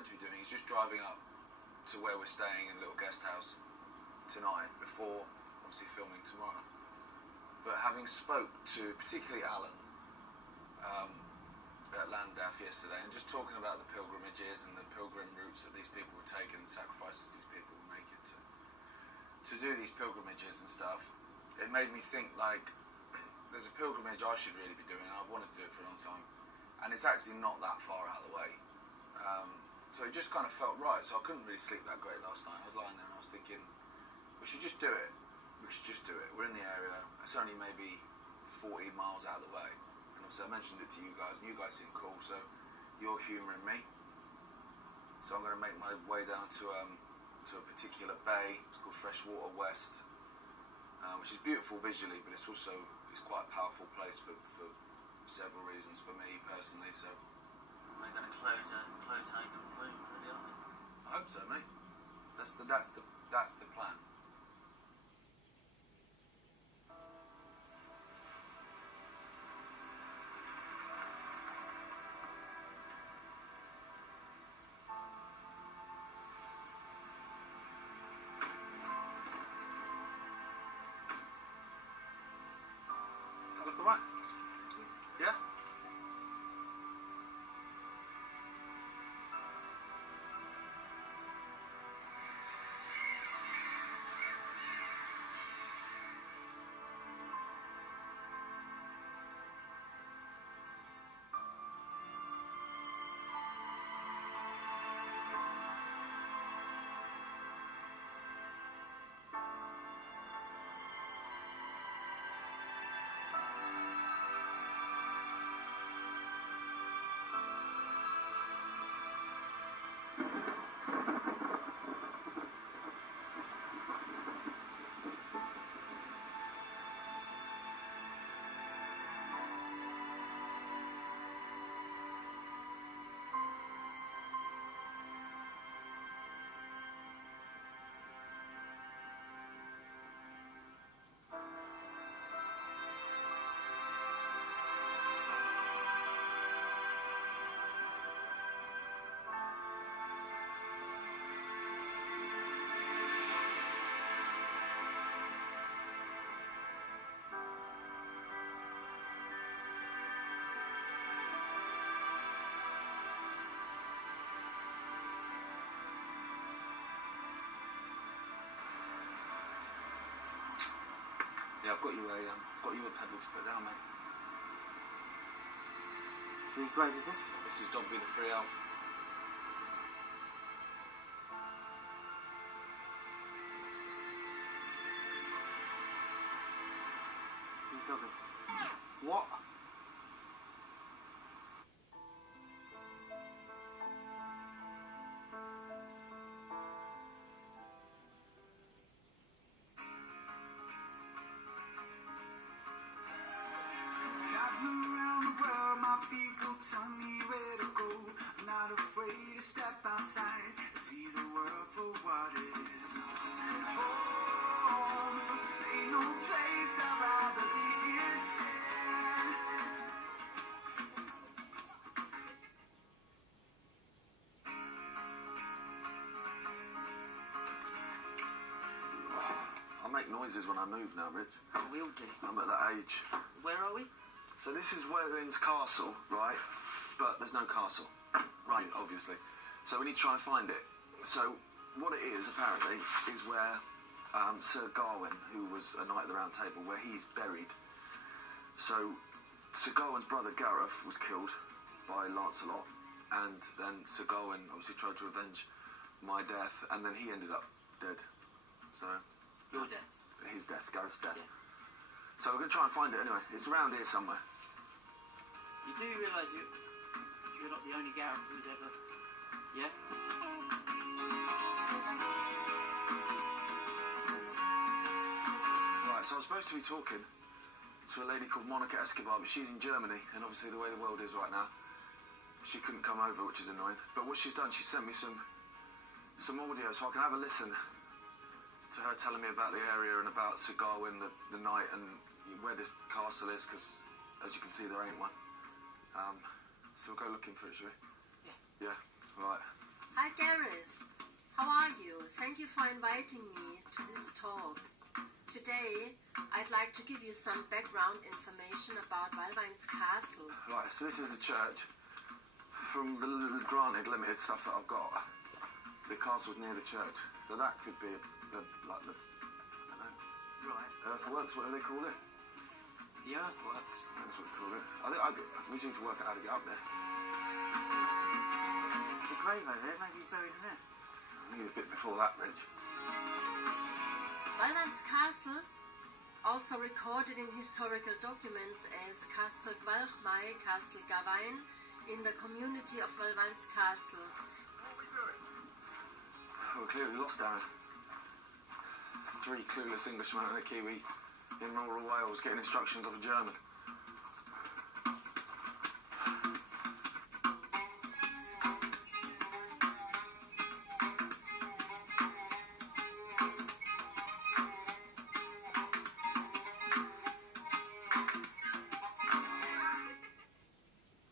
meant to be doing is just driving up to where we're staying in a little guest house tonight before obviously filming tomorrow. But having spoke to particularly Alan at Landaf yesterday, and just talking about the pilgrimages and the pilgrim routes that these people were taking and sacrifices these people were making to do these pilgrimages and stuff, it made me think, like, there's a pilgrimage I should really be doing. I've wanted to do it for a long time, and it's actually not that far out of the way. So it just kind of felt right. So I couldn't really sleep that great last night. I was lying there and I was thinking, we should just do it. We should just do it. We're in the area. It's only maybe 40 miles out of the way. And obviously I mentioned it to you guys, and you guys seem cool, so you're humouring me. So I'm going to make my way down to a particular bay. It's called Freshwater West, which is beautiful visually, but it's quite a powerful place for several reasons for me personally. So they're going to close an open wound, really, aren't they? I hope so, mate. That's the plan. Does that look alright? Yeah? Yeah, I've got you a pebble to put down, mate. So whose grave is this? This is Dobby the Free Elf. Who's Dobby? What? Tell me where to go. I'm not afraid to step outside, see the world for what it is. Home ain't no place I'd rather be instead. I make noises when I move now, Rich. We all do. I'm at that age. Where are we? So this is Walwyn's castle, right? But there's no castle, Right. obviously. So we need to try and find it. So what it is, apparently, is where Sir Gawain, who was a knight of the Round Table, where he's buried. So Sir Gawain's brother Gareth was killed by Lancelot, and then Sir Gawain obviously tried to avenge my death, and then he ended up dead. So Your death. his death, Gareth's death. Yeah. So we're going to try and find it anyway. It's around here somewhere. You do realise you're not the only Gareth who's ever... Yeah? Right, so I was supposed to be talking to a lady called Monica Escobar, but she's in Germany, and obviously the way the world is right now, she couldn't come over, which is annoying. But what she's done, she sent me some audio so I can have a listen to her telling me about the area and about Sir Gawain, the knight, and where this castle is, because as you can see, there ain't one. So we'll go looking for it, shall we? Yeah. Yeah? Right. Hi Gareth, how are you? Thank you for inviting me to this talk. Today, I'd like to give you some background information about Walwyne's castle. Right, so this is the church. From the granted limited stuff that I've got, the castle's near the church. So that could be I don't know. Right. Earthworks, what do they call it? The earthworks. That's what they call it. We just need to work out how to get up there. The grave over there, maybe he's buried in there. I think it's a bit before that bridge. Walwyne's castle, also recorded in historical documents as Castle Gwalchmai, Castle Gawaine, in the community of Walwyne's castle. Well, clearly lost Aaron. 3 clueless Englishmen and a Kiwi in rural Wales getting instructions of a German.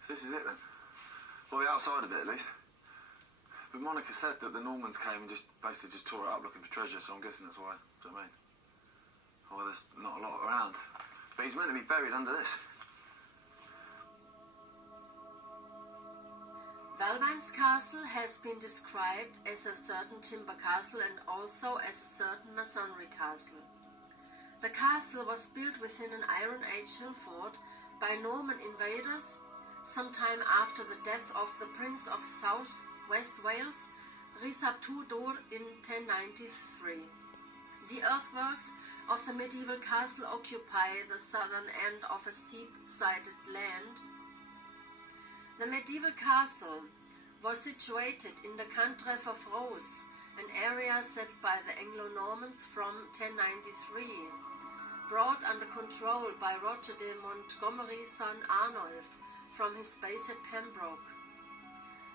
So this is it then. Well, the outside of it at least. But Monica said that the Normans came and basically tore it up looking for treasure, so I'm guessing that's why. Do you know what I mean? Well, there's not a lot around. But he's meant to be buried under this. Walwyne's castle has been described as a certain timber castle and also as a certain masonry castle. The castle was built within an Iron Age hill fort by Norman invaders sometime after the death of the Prince of South West Wales, Rhys ap Tudor, in 1093. The earthworks of the medieval castle occupy the southern end of a steep-sided land. The medieval castle was situated in the country of Rose, an area settled by the Anglo-Normans from 1093, brought under control by Roger de Montgomery's son Arnulf from his base at Pembroke.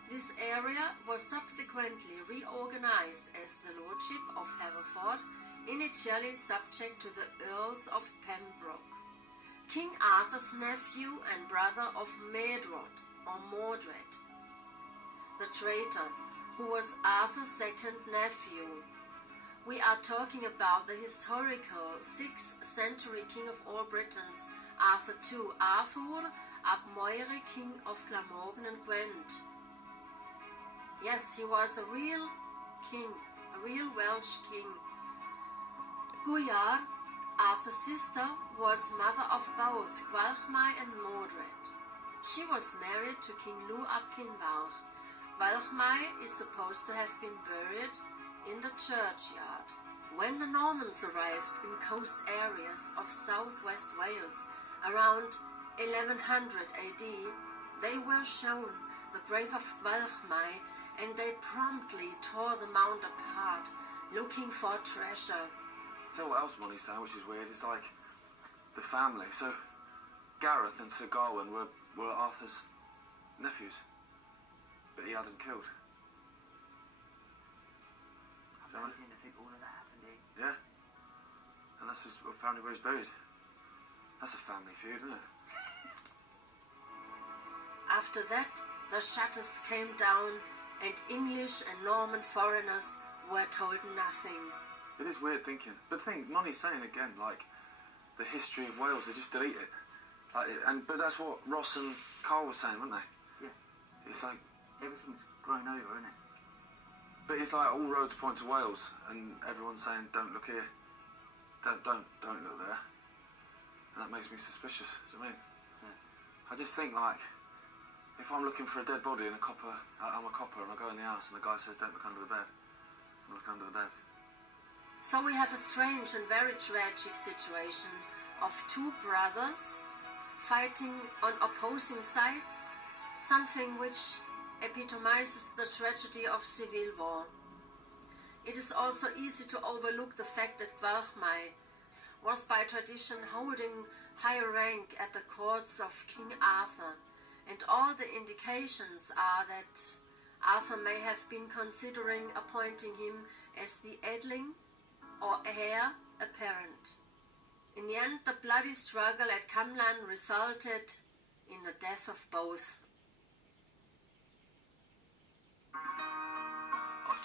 This area was subsequently reorganized as the Lordship of Hereford, initially subject to the Earls of Pembroke. King Arthur's nephew and brother of Medrawd, or Modred, the traitor, who was Arthur's second nephew. We are talking about the historical 6th century king of all Britons, Arthur II, Arthwyr ap Meurig, king of Glamorgan Gwent. Yes, he was a real king, a real Welsh king. GWYAR, Arthur's sister, was mother of both Gwalchmai and Modred. She was married to King Llew ap Cynvarch. Gwalchmai is supposed to have been buried in the churchyard. When the Normans arrived in coast areas of southwest Wales around 1100 AD, they were shown the grave of Gwalchmai, and they promptly tore the mound apart, looking for treasure. Tell you what else Moni's saying, which is weird, it's like the family. So Gareth and Sir Gawain were Arthur's nephews, but he had them killed. Amazing to think all of that happened here. Yeah, and that's just apparently where he's buried. That's a family feud, isn't it? After that, the shutters came down, and English and Norman foreigners were told nothing. It is weird thinking. But think, Moni's saying again, like, the history of Wales, they just delete it. But that's what Ross and Carl were saying, weren't they? Yeah. It's like... Everything's grown over, isn't it? But it's like all roads point to Wales, and everyone's saying, don't look here. Don't look there. And that makes me suspicious, do you know what I mean? Yeah. I just think, like, if I'm looking for a dead body in a copper, I'm a copper, and I go in the house and the guy says, don't look under the bed. I look under the bed. So we have a strange and very tragic situation of 2 brothers fighting on opposing sides, something which epitomizes the tragedy of civil war. It is also easy to overlook the fact that Gwalchmai was by tradition holding high rank at the courts of King Arthur, and all the indications are that Arthur may have been considering appointing him as the edling or heir apparent. In the end, the bloody struggle at Camlan resulted in the death of both